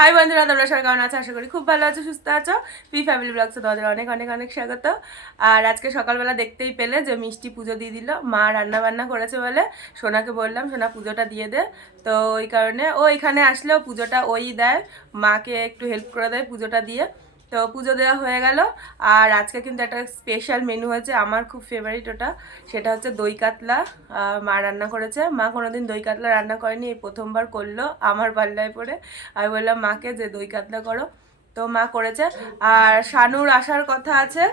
High বন্ধুরা, তোমরা সবাই কেমন আছো? আশা করি খুব ভালো আছো, সুস্থ আছো। পি ফ্যামিলি ব্লগসে তোমাদের অনেক অনেক অনেক স্বাগত। আর আজকে সকালবেলা দেখতেই পেলে যে মিষ্টি পুজো দিয়ে দিল। মা রান্না বান্না করেছে বলে সোনাকে বললাম, সোনা পুজোটা দিয়ে দে। তো ওই কারণে ও এখানে আসলেও পুজোটা ওই দেয়। মাকে একটু হেল্প করে দেয় পুজোটা দিয়ে। তো পুজো দেওয়া হয়ে গেল। আর আজকে কিন্তু একটা স্পেশাল মেনু হয়েছে, আমার খুব ফেভারিট ওটা। সেটা হচ্ছে দই কাতলা। মা রান্না করেছে। মা কোনোদিন দই কাতলা রান্না করেনি, এই প্রথমবার করল আমার পাল্লায় পড়ে। আমি বললাম, মাকে যে দই কাতলা করো। তো মা করেছে। আর শানুর আসার কথা আছে।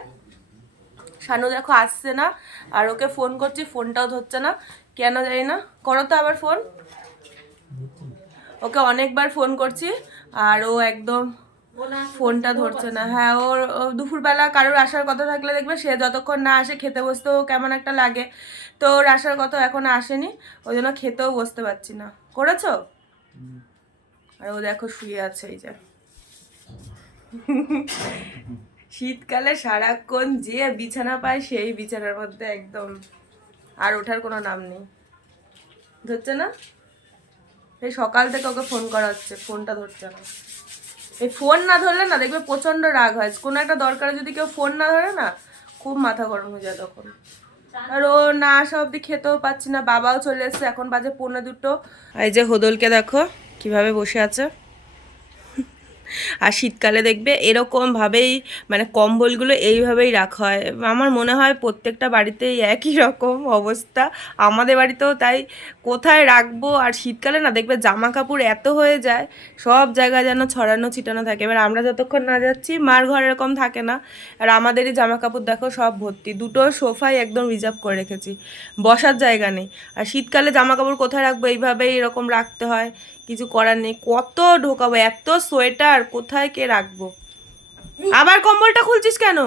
শানু দেখো আসছে না, আর ওকে ফোন করছি ফোনটাও ধরছে না। কেন জানি না, করো তো আবার ফোন ওকে অনেকবার ফোন করছি, আর ও একদম ফোনটা ধরছে না। হ্যাঁ ওর ও দুপুরবেলা কারোর আসার কথা থাকলে দেখবে সে যতক্ষণ না আসে খেতে বসতেও কেমন একটা লাগে। তো ওর আসার কথা এখন আসেনি ওই জন্য খেতেও বসতে পারছি না। করেছ? আর ও দেখো শুয়ে আছে এই যে। শীতকালে সারাক্ষণ যে বিছানা পায় সেই বিছানার মধ্যে একদম। আর ওঠার কোনো নাম নেই। ধরছে না? এই সকাল থেকে ওকে ফোন করা হচ্ছে ফোনটা ধরছে না। এই ফোন না ধরলে না দেখবে প্রচণ্ড রাগ হয়। কোনো একটা দরকারে যদি কেউ ফোন না ধরে না, খুব মাথা গরম হয়ে যায় তখন। আর ও না আসা অব্দি খেতেও পাচ্ছি না, বাবাও চলে এসছে, এখন বাজে পৌনে দুটো। এই যে হোদলকে দেখো, কীভাবে বসে আছে। আর শীতকালে দেখবে এরকম ভাবেই মানে কম্বলগুলো এইভাবেই রাখা হয়। আমার মনে হয় প্রত্যেকটা বাড়িতেই একই রকম অবস্থা। আমাদের বাড়িতেও তাই, কোথায় রাখব? আর শীতকালে না দেখবে জামা কাপড় এত হয়ে যায়, সব জায়গায় যেন ছড়ানো ছিটানো থাকে। এবার আমরা যতক্ষণ না যাচ্ছি, মার ঘর এরকম থাকে না। আর আমাদেরই জামা কাপড় দেখো সব ভর্তি। দুটো সোফাই একদম রিজার্ভ করে রেখেছি। বসার জায়গা নেই। আর শীতকালে জামা কাপড় কোথায় রাখব? এইভাবেই এরকম রাখতে হয়। কিছু করার নেই। কত ঢোকাবো এত সোয়েটার কোথায় কে রাখব? আবার কম্বলটা খুলছিস কেন?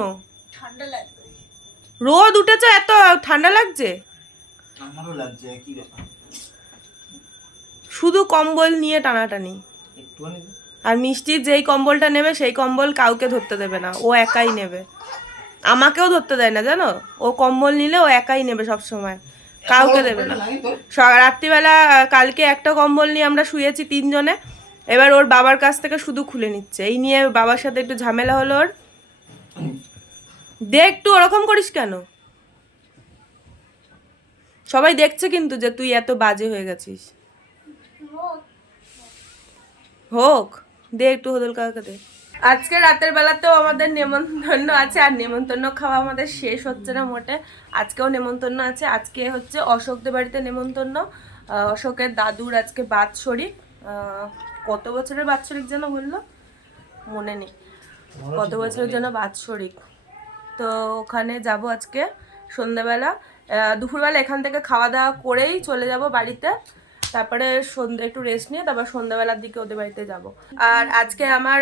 ঠান্ডা লাগবে। রোদ উঠেছে এত ঠান্ডা লাগছে? আমারও লাগছে একই ব্যাপার। শুধু কম্বল নিয়ে টানাটানি। আর মিষ্টি যেই কম্বলটা নেবে সেই কম্বল কাউকে ধরতে দেবে না। ও একাই নেবে। আমাকেও ধরতে দেয় না জানো? ও কম্বল নিলে ও একাই নেবে সব সময় কাউকে দেবে না। রাত্রিবেলা কালকে একটা কম্বল নিয়ে আমরা শুয়েছি তিনজনে। এবার ওর বাবার কাছ থেকে শুধু খুলে নিচ্ছে। এই নিয়ে বাবার সাথে একটু ঝামেলা হলো ওর। দেখ একটু ওরকম করিস কেন? সবাই দেখছে কিন্তু যে তুই এত বাজে হয়ে গেছিস। হোক দে একটু হদল কাকাকে দে। আজকে রাতের বেলাতেও আমাদের নেমন্তন্ন আছে আর নেমন্তন্ন খাওয়া আমাদের শেষ হচ্ছে না মোটে। আজকেও নেমন্তন্ন আছে। আজকে হচ্ছে অশোকদের বাড়িতে নেমন্তন্ন। অশোকের দাদুর আজকে বাৎসরিক। কত বছরের বাৎসরিক যেন বলল? মনে নেই। কত বছরের জন্য বাৎসরিক। তো ওখানে যাব আজকে সন্ধ্যাবেলা। দুপুরবেলা এখান থেকে খাওয়া দাওয়া করেই চলে যাব বাড়িতে। তারপরে সন্ধ্যে, একটু রেস্ট নিয়ে তারপর সন্ধ্যাবেলার দিকে ওদের বাড়িতে যাব। আর আজকে আমার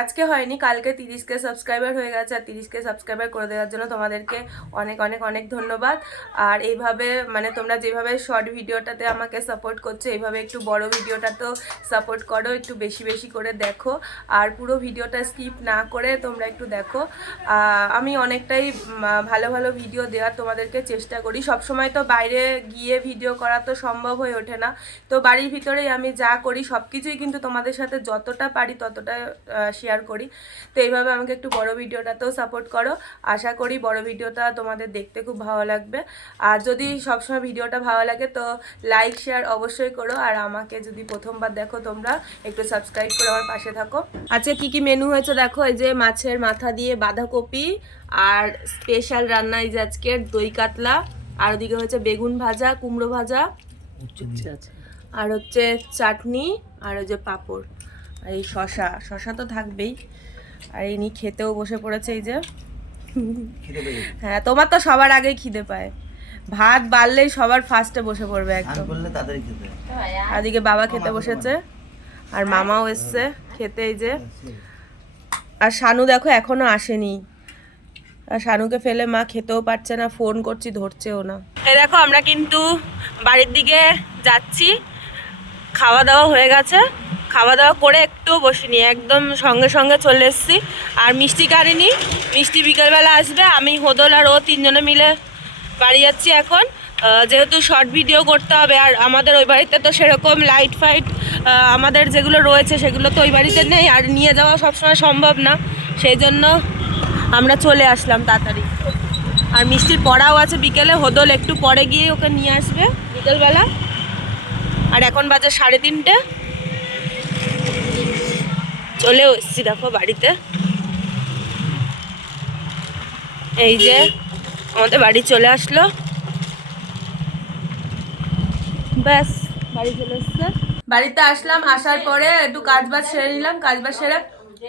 আজকে হয়নি, কালকে তিরিশকে সাবস্ক্রাইবার হয়ে গেছে, আর তিরিশকে সাবস্ক্রাইবার করে দেওয়ার জন্য তোমাদেরকে অনেক অনেক অনেক ধন্যবাদ। আর এইভাবে মানে তোমরা যেভাবে শর্ট ভিডিওটাতে আমাকে সাপোর্ট করছ, এইভাবে একটু বড় ভিডিওটাতেও সাপোর্ট করো, একটু বেশি বেশি করে দেখো। আর পুরো ভিডিওটা স্কিপ না করে তোমরা একটু দেখো। আমি অনেকটাই ভালো ভালো ভিডিও দেওয়ার তোমাদেরকে চেষ্টা করি। সব সময় তো বাইরে গিয়ে ভিডিও করা তো সম্ভব হয়ে ওঠে না। তো বাড়ির ভিতরেই আমি যা করি সব কিছুই কিন্তু তোমাদের সাথে যতটা পারি ততটা শেয়ার করি। তো এইভাবে আমাকে একটু বড় ভিডিওটাতেও সাপোর্ট করো। আশা করি বড় ভিডিওটা তোমাদের দেখতে খুব ভালো লাগবে। আর যদি সবসময় ভিডিওটা ভালো লাগে তো লাইক শেয়ার অবশ্যই করো। আর আমাকে যদি প্রথমবার দেখো তোমরা একটু সাবস্ক্রাইব করে আমার পাশে থাকো। আচ্ছা কি কি মেনু হয়েছে দেখো? এই যে মাছের মাথা দিয়ে বাঁধাকপি আর স্পেশাল রান্না এই যে আজকের দই কাতলা। আর ওদিকে হচ্ছে বেগুন ভাজা কুমড়ো ভাজা। আর হচ্ছে চাটনি আর ওই যে পাঁপড় আর এই শশা শশা তো থাকবেই। আর ইনি খেতেও বসে পড়েছে এই যে। হ্যাঁ তোমার তো সবার আগেই খিদে পায়। ভাত বাড়লেই সবার ফার্স্টে বসে পড়বে একদম। ওদিকে বাবা খেতে বসেছে। আর মামাও এসছে খেতে এই যে। আর শানু দেখো এখনও আসেনি। আর শানুকে ফেলে মা খেতেও পারছে না ফোন করছি ধরছেও না। এই দেখো আমরা কিন্তু বাড়ির দিকে যাচ্ছি। খাওয়া দাওয়া হয়ে গেছে। খাওয়া দাওয়া করে একটু বসিনি, একদম সঙ্গে সঙ্গে চলে এসেছি। আর মিষ্টি কারিনি, মিষ্টি বিকেলবেলা আসবে, আমি, হোদল আর ও তিনজনে মিলে বাড়ি যাচ্ছি এখন। যেহেতু শর্ট ভিডিও করতে হবে, আর আমাদের ওই বাড়িতে তো সেরকম লাইট ফাইট আমাদের যেগুলো রয়েছে সেগুলো তো ওই বাড়িতে নেই, আর নিয়ে যাওয়া সবসময় সম্ভব না। সেই জন্য আমরা চলে আসলাম তাড়াতাড়ি। আর মিষ্টির পড়াও আছে বিকেলে, হোদল একটু পরে গিয়ে ওকে নিয়ে আসবে বিকেলবেলা। আর এখন বাজে সাড়ে তিনটে। চলেও এসছি দেখো বাড়িতে। এই যে আমাদের বাড়ি চলে আসলো। ব্যাস, বাড়ি চলে এসছে। বাড়িতে আসলাম, আসার পরে একটু কাজ বাজ সেরে নিলাম। কাজ বাজ সেরে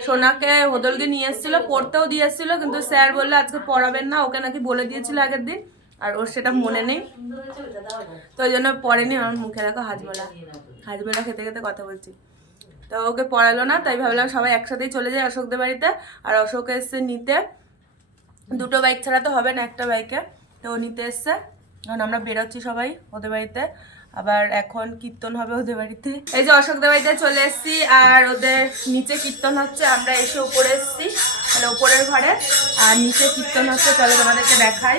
সোনাকে, হোদলকে নিয়ে এসেছিল, পড়তেও দিয়ে এসেছিল, কিন্তু স্যার বললে আজকে পড়াবেন না, ওকে নাকি বলে দিয়েছিল আগের দিন। আর ওর সেটা মনে নেই। তো ওই জন্য পড়েনি, আমার মুখে দেখো হাজমোলা হাজমোলা খেতে খেতে কথা বলছি। তো ওকে পড়ালো না, তাই ভাবলাম সবাই একসাথেই চলে যায় অশোকদের বাড়িতে। আর অশোক এসছে নিতে। দুটো বাইক ছাড়া তো হবে না একটা বাইকে তো ও নিতে এসছে। এখন আমরা বেরোচ্ছি সবাই ওদের বাড়িতে। আবার এখন কীর্তন হবে ওদের বাড়িতে। এই যে অশোকদের বাড়িতে চলে এসেছি, আর ওদের নিচে কীর্তন হচ্ছে। আমরা এসে উপরে এসেছি মানে উপরের ঘরে। আর নিচে কীর্তন হচ্ছে, চলো তোমাদেরকে দেখাই।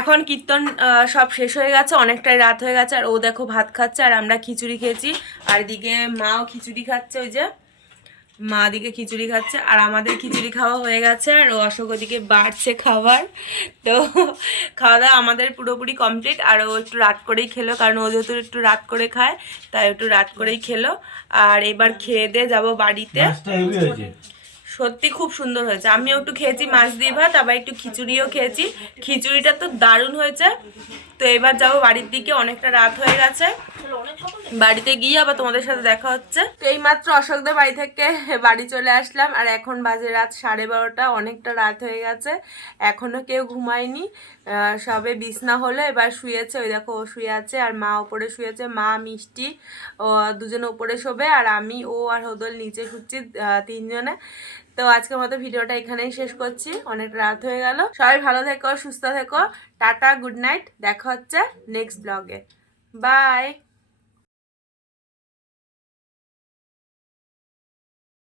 এখন কীর্তন সব শেষ হয়ে গেছে, অনেকটাই রাত হয়ে গেছে, আর ও দেখো ভাত খাচ্ছে, আর আমরা খিচুড়ি খেয়েছি। আর এদিকে মাও খিচুড়ি খাচ্ছে, ওই যে মা দিকে খিচুড়ি খাচ্ছে, আর আমাদের খিচুড়ি খাওয়া হয়ে গেছে, আর ও অশোক ওদিকে বাড়ছে খাবার। তো খাওয়া দাওয়া আমাদের পুরোপুরি কমপ্লিট আর ও একটু রাত করেই খেলো, কারণ ও যেহেতু একটু রাত করে খায়, তাই একটু রাত করেই খেলো। আর এবার খেয়ে দিয়ে যাব বাড়িতে। সত্যি খুব সুন্দর হয়েছে। আমিও একটু খেয়েছি মাছ দিয়ে ভাত, আবার একটু খিচুড়িও খেয়েছি। খিচুড়িটা তো দারুণ হয়েছে। তো এবার যাব বাড়ির দিকে, অনেকটা রাত হয়ে গেছে। বাড়িতে গিয়ে আবার তোমাদের সাথে দেখা হচ্ছে। তো এই মাত্র অশোকদের বাড়ি থেকে বাড়ি চলে আসলাম, আর এখন বাজে রাত সাড়ে বারোটা, অনেকটা রাত হয়ে গেছে। এখনও কেউ ঘুমায়নি। সবে বিছনা হলো, এবার শুয়েছে, ওই দেখো ও শুয়ে আছে, আর মা ওপরে শুয়েছে, মা, মিষ্টি, ও দুজনে ওপরে শোবে, আর আমি, ও আর হদল নিচে শুচ্ছি তিনজনে। তো আজকের মতো ভিডিওটা এখানেই শেষ করছি। অনেক রাত হয়ে গেল। সবাই ভালো থেকো, সুস্থ থেকো। Tata, good night. দেখা হচ্ছে নেক্সট ব্লগে বাই